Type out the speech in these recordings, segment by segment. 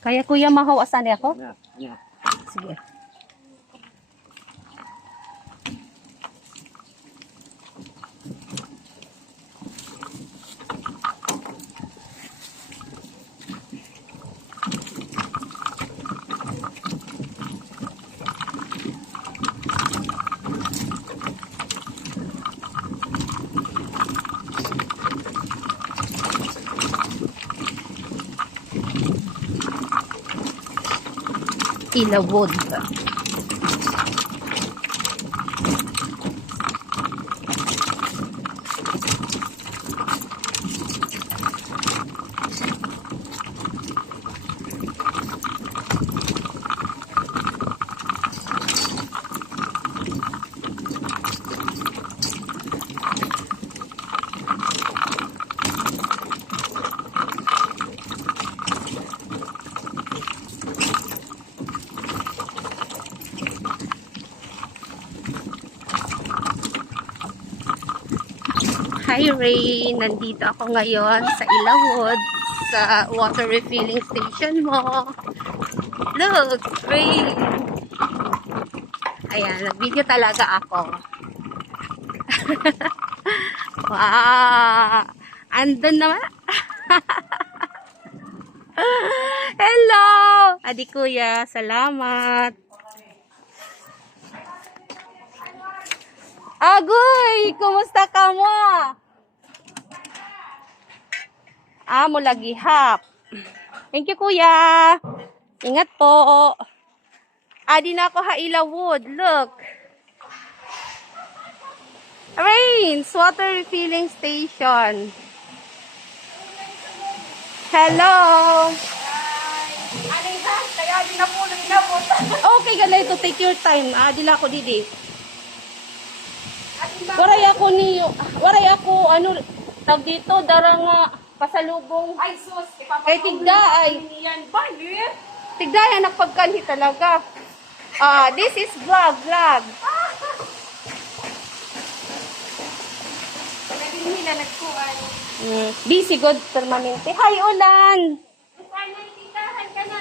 Kaya kuya mahaw asan ako? Sige. Ilawod. Hi Ray, nandito ako ngayon sa Ilawod, sa water refilling station mo. Look, Ray. Ayan, nag-video talaga ako. Wow, andun naman. Hello! Adi kuya, salamat. Agoy, kumusta ka mo? Mula gihap. Thank you, kuya. Ingat po. Adi na ako Ilawod. Look. Rains, water refilling station. Hello. Kaya di na po inabot. Okay, ganito. Take your time. Adi na ako didi. Waray ako, tag dito, darang pasalubong. Ay, sus. Kay tigdaay. Yan ba, eh? Tigdaay, nagpagkanhi talaga. This is vlog. Naging nila nagkuhan. Busy God permanente. Hi, Ulan. Sana ititahan ka na.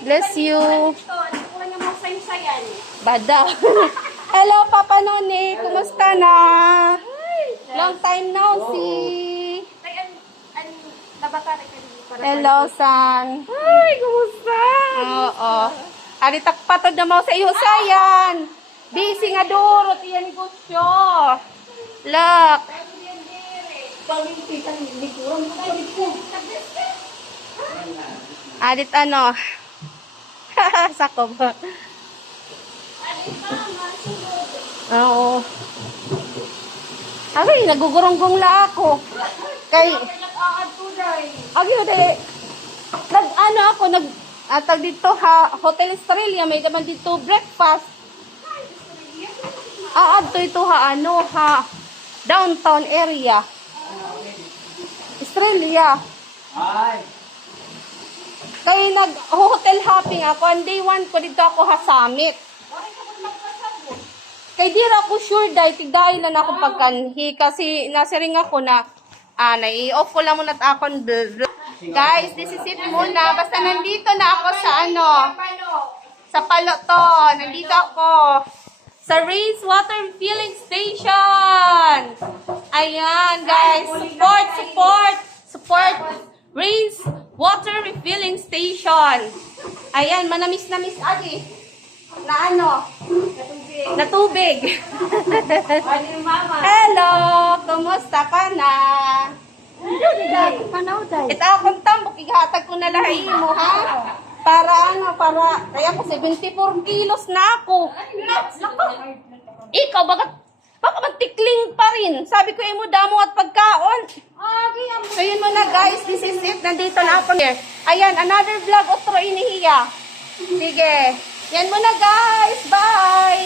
Bless you. Kuha niya mo sayin-sayan. Bada. Hello, Papa Noni. Kumusta na? Long time no see. Ay, nabaka na kayo. Hello, San. Ay, kumusta? Oo. Aritak patod na mo sa iyo, sayan. Busy nga durot. Iyan negosyo. Look. Adit ano? Sako ba? Oo. Ay, nagugurong-gong la ako. Kay tag dito Hotel Estrella, may gaman dito breakfast. Ito downtown area. Estrella. Kay hotel hopping ako, and day 1 ko dito ako Summit. Kay di ra ko sure tigday lang ako pagkanhi kasi nasiring ako na nai-off ko lang muna akong guys, this is it muna. Basta nandito na ako sa Palo to. Nandito ako sa Rains Water Refilling Station. Ayan guys, support Rains Water Refilling Station. Ayan, manamis-namis adi. Na tubig. Hello, kumusta ka na? Ito akong tambok, ihatag ko na lahi mo, ha? Para kaya ko 74 kilos na ako. Ikaw, baka mantikling pa rin. Sabi ko, mo damo at pagkaon. So yun muna guys, this is it. Nandito na ako here. Ayan, another vlog, otro inihiya. Sige. Yan muna guys, bye!